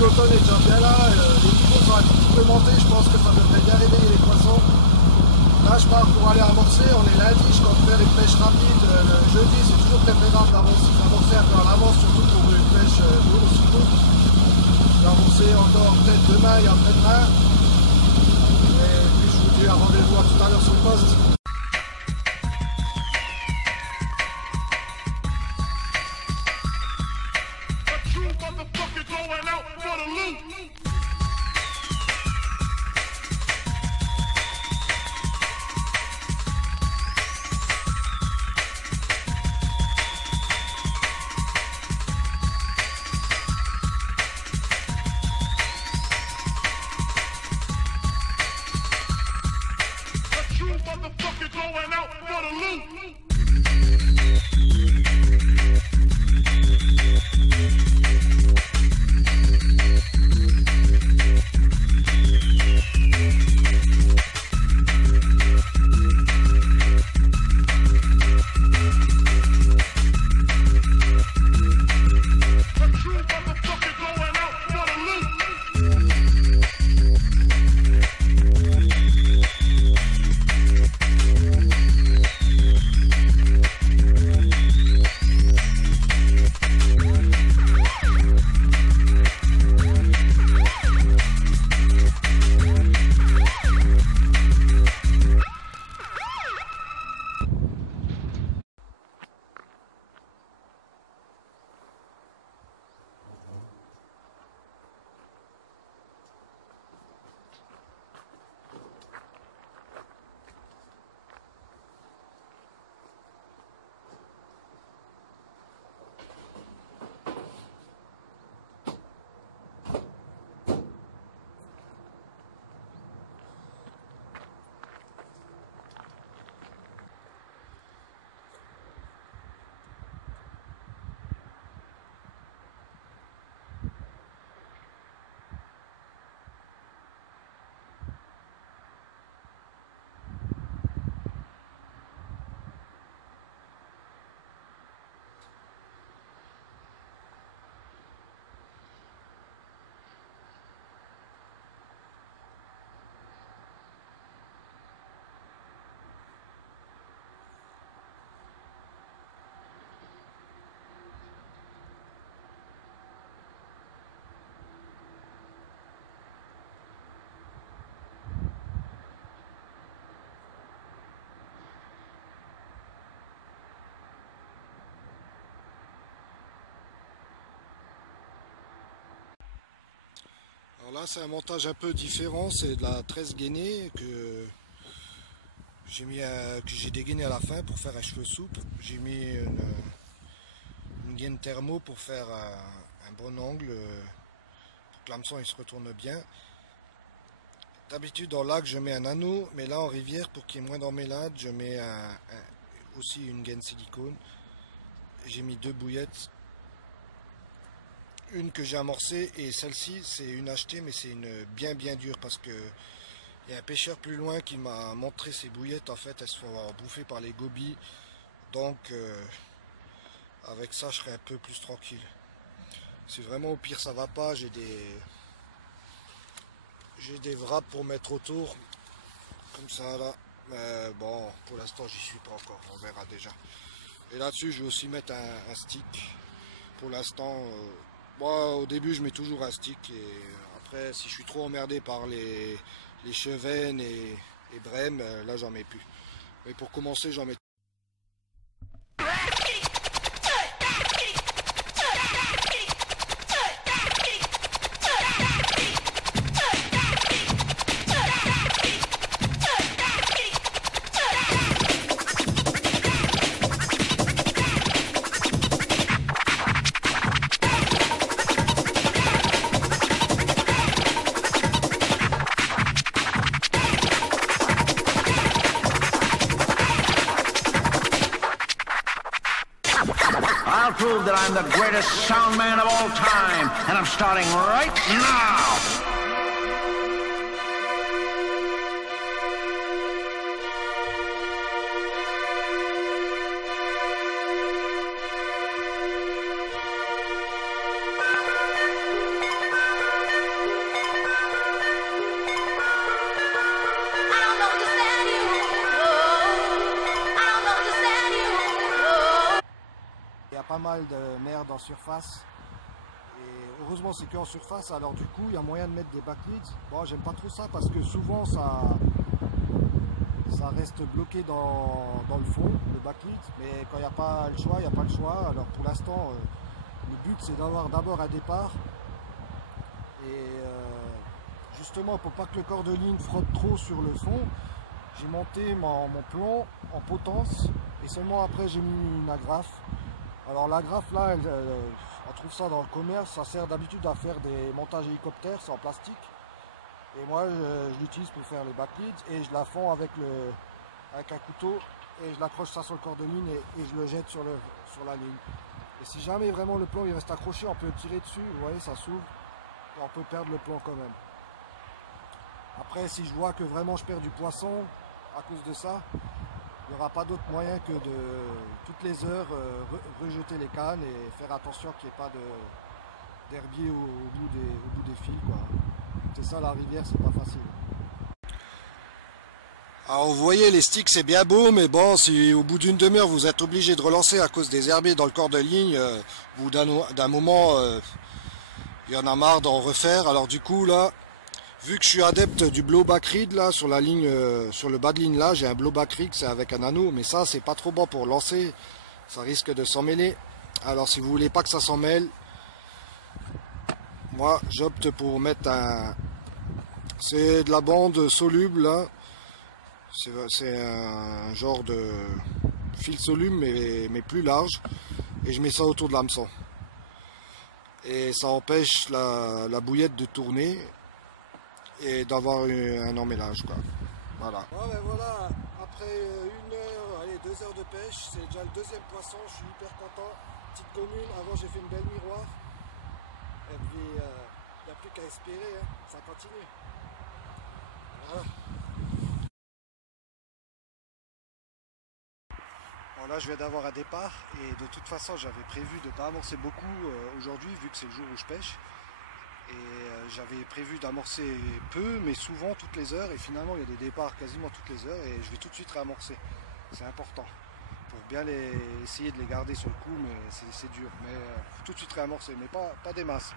L'automne est déjà bien là, les niveaux sont un petit peu montés, je pense que ça devrait bien réveiller les poissons. Là je pars pour aller amorcer, on est lundi, je compte faire une pêche rapide, le jeudi c'est toujours préférable d'amorcer un peu en avance, surtout pour une pêche aussi courte. Je vais amorcer encore peut-être demain et après-demain. Et puis je vous dis un rendez-vous à tout à l'heure sur le poste. Alors là c'est un montage un peu différent, c'est de la tresse gainée que j'ai dégainé à la fin pour faire un cheveu souple. J'ai mis une gaine thermo pour faire un bon angle, pour que l'hameçon il se retourne bien. D'habitude dans le lac je mets un anneau, mais là en rivière pour qu'il y ait moins d'emmêlade je mets aussi une gaine silicone. J'ai mis 2 bouillettes. Une que j'ai amorcée et celle-ci c'est une achetée, mais c'est une bien dure parce que il y a un pêcheur plus loin qui m'a montré ces bouillettes. En fait elles se font bouffer par les gobies, donc avec ça je serai un peu plus tranquille. Si vraiment au pire ça va pas, j'ai des wraps pour mettre autour, comme ça là. Mais bon, pour l'instant j'y suis pas encore, on verra déjà. Et là-dessus je vais aussi mettre un stick. Pour l'instant, moi au début je mets toujours un stick et après si je suis trop emmerdé par les chevennes et brèmes, là j'en mets plus. Mais pour commencer j'en mets. I'll prove that I'm the greatest sound man of all time, and I'm starting right now. Il y a pas mal de merde en surface. Et heureusement c'est qu'en surface, alors du coup il y a moyen de mettre des backlids. Bon, j'aime pas trop ça parce que souvent ça reste bloqué dans le fond, le backlit. Mais quand il n'y a pas le choix, il n'y a pas le choix. Alors pour l'instant, le but c'est d'avoir d'abord un départ. Et justement pour pas que le corps de ligne frotte trop sur le fond, j'ai monté mon plomb en potence. Et seulement après j'ai mis une agrafe. Alors l'agrafe là, on trouve ça dans le commerce, ça sert d'habitude à faire des montages hélicoptères, c'est en plastique. Et moi je l'utilise pour faire les backlids et je la fonds avec un couteau et je l'accroche ça sur le corps de ligne et je le jette sur la ligne. Et si jamais vraiment le plomb il reste accroché, on peut tirer dessus, vous voyez ça s'ouvre et on peut perdre le plomb quand même. Après si je vois que vraiment je perds du poisson à cause de ça, il n'y aura pas d'autre moyen que de toutes les heures rejeter les cannes et faire attention qu'il n'y ait pas d'herbier au bout des fils, quoi. C'est ça la rivière, c'est pas facile. Alors vous voyez les sticks c'est bien beau, mais bon si au bout d'une demi-heure vous êtes obligé de relancer à cause des herbiers dans le corps de ligne, au bout d'un moment il y en a marre d'en refaire. Alors du coup là, vu que je suis adepte du blowback rig là sur la ligne, sur le bas de ligne là, j'ai un blowback rig, c'est avec un anneau, mais ça c'est pas trop bon pour lancer, ça risque de s'en mêler. Alors si vous voulez pas que ça s'en mêle, moi j'opte pour mettre c'est de la bande soluble là, c'est un genre de fil soluble mais plus large, et je mets ça autour de l'hameçon. Et ça empêche la bouillette de tourner et d'avoir un emmêlage, quoi. Voilà. Ouais, ben voilà, après 2 heures de pêche, c'est déjà le deuxième poisson, je suis hyper content. Petite commune, avant j'ai fait une belle miroir. Et puis il n'y a plus qu'à espérer, hein. Ça continue. Voilà. Bon, là je viens d'avoir un départ et de toute façon j'avais prévu de ne pas amorcer beaucoup aujourd'hui vu que c'est le jour où je pêche. Et j'avais prévu d'amorcer peu mais souvent toutes les heures, et finalement il y a des départs quasiment toutes les heures et je vais tout de suite réamorcer. C'est important pour bien essayer de les garder sur le coup, mais c'est dur. Mais faut tout de suite réamorcer, mais pas des masses.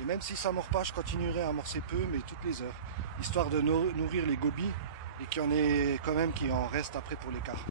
Et même si ça ne mord pas, je continuerai à amorcer peu mais toutes les heures, histoire de nourrir les gobies et qu'il y en ait quand même qui en reste après pour l'écart.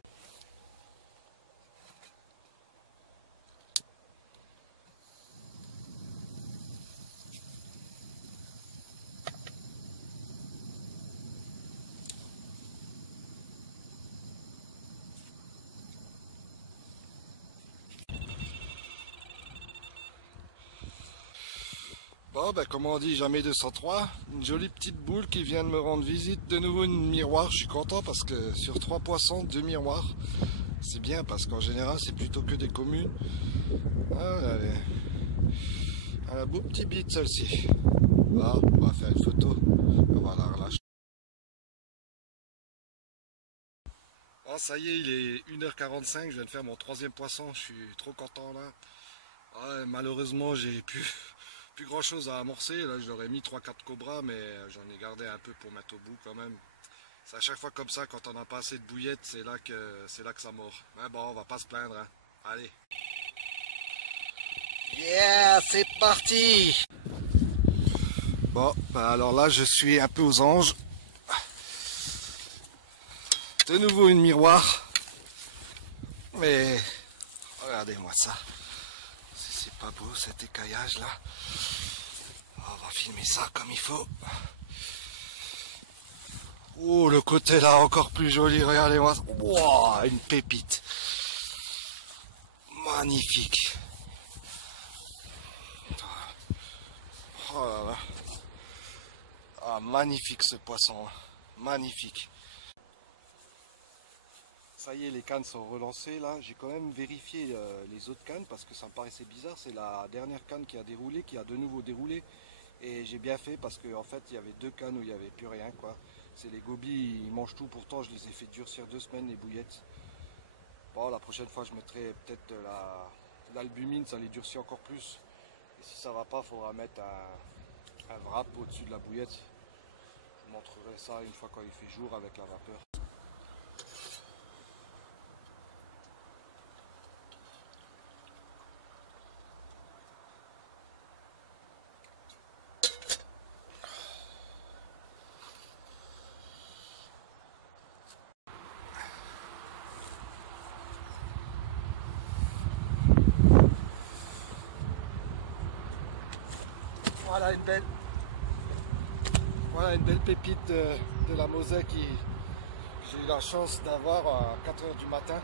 Bon, ben, comme on dit, jamais 203. Une jolie petite boule qui vient de me rendre visite. De nouveau une miroir. Je suis content parce que sur 3 poissons, 2 miroirs. C'est bien parce qu'en général, c'est plutôt que des communes. Ah, elle a un beau petit bite celle-ci. Ah, on va faire une photo. On va la relâcher. Ah, ça y est, il est 1h45. Je viens de faire mon 3e poisson. Je suis trop content là. Ouais, malheureusement, j'ai plus grand chose à amorcer. Là, j'aurais mis 3-4 cobras, mais j'en ai gardé un peu pour mettre au bout quand même. C'est à chaque fois comme ça, quand on n'a pas assez de bouillettes, c'est là que ça mord. Mais bon, on va pas se plaindre, hein. Allez. Yeah, c'est parti. Bon, bah alors là, je suis un peu aux anges. De nouveau une miroir. Mais regardez-moi ça. C'est pas beau cet écaillage là. On va filmer ça comme il faut. Oh, le côté là encore plus joli, regardez-moi. Wow, une pépite. Magnifique. Oh là là. Ah, magnifique ce poisson. Magnifique. Ça y est, les cannes sont relancées là. J'ai quand même vérifié les autres cannes parce que ça me paraissait bizarre. C'est la dernière canne qui a déroulé, qui a de nouveau déroulé. Et j'ai bien fait parce qu'en fait, il y avait 2 cannes où il n'y avait plus rien, quoi. C'est les gobies, ils mangent tout. Pourtant, je les ai fait durcir 2 semaines, les bouillettes. Bon, la prochaine fois, je mettrai peut-être de l'albumine, ça les durcit encore plus. Et si ça va pas, il faudra mettre un wrap au-dessus de la bouillette. Je vous montrerai ça une fois quand il fait jour avec la vapeur. Voilà une belle pépite de la Moselle que j'ai eu la chance d'avoir à 4 h du matin.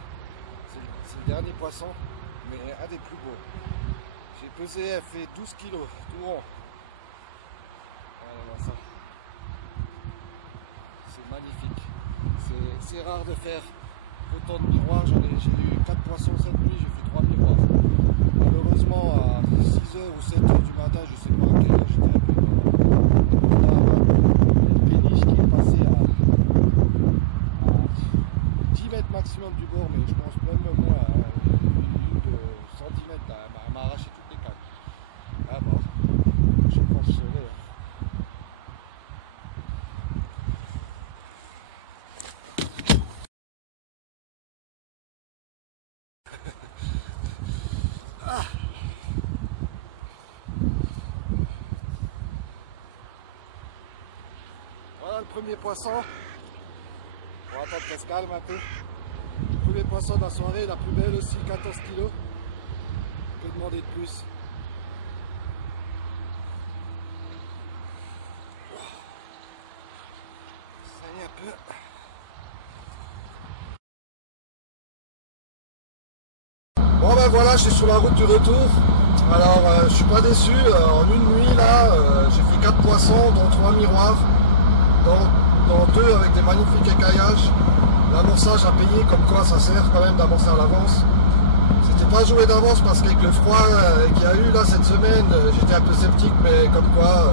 C'est le dernier poisson, mais un des plus beaux. J'ai pesé, elle fait 12 kg, tout rond. Voilà ça. C'est magnifique. C'est rare de faire autant de miroirs. J'ai eu 4 poissons cette nuit, j'ai fait 3 miroirs. Malheureusement, à 6 h ou 7 h du matin, je sais pas à quelle heure j'étais un peu une péniche qui est passée à 10 mètres maximum du bord, mais je pense même moins, une de centimètres, elle m'a arraché toutes les cannes. Ah bon, je pense que c'est vrai. Voilà le premier poisson. On va attendre qu'elle se calme un peu. Le premier poisson de la soirée, la plus belle aussi, 14 kg. On peut demander de plus. Ça y est un peu. Bon ben voilà, je suis sur la route du retour. Alors je suis pas déçu. En une nuit là, j'ai fait 4 poissons, dont 3 miroirs. Dans 2 avec des magnifiques écaillages. L'amorçage a payé, comme quoi ça sert quand même d'amorcer à l'avance. C'était pas joué d'avance parce qu'avec le froid qu'il y a eu là cette semaine, j'étais un peu sceptique, mais comme quoi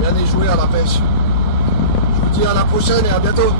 rien n'est joué à la pêche. Je vous dis à la prochaine et à bientôt.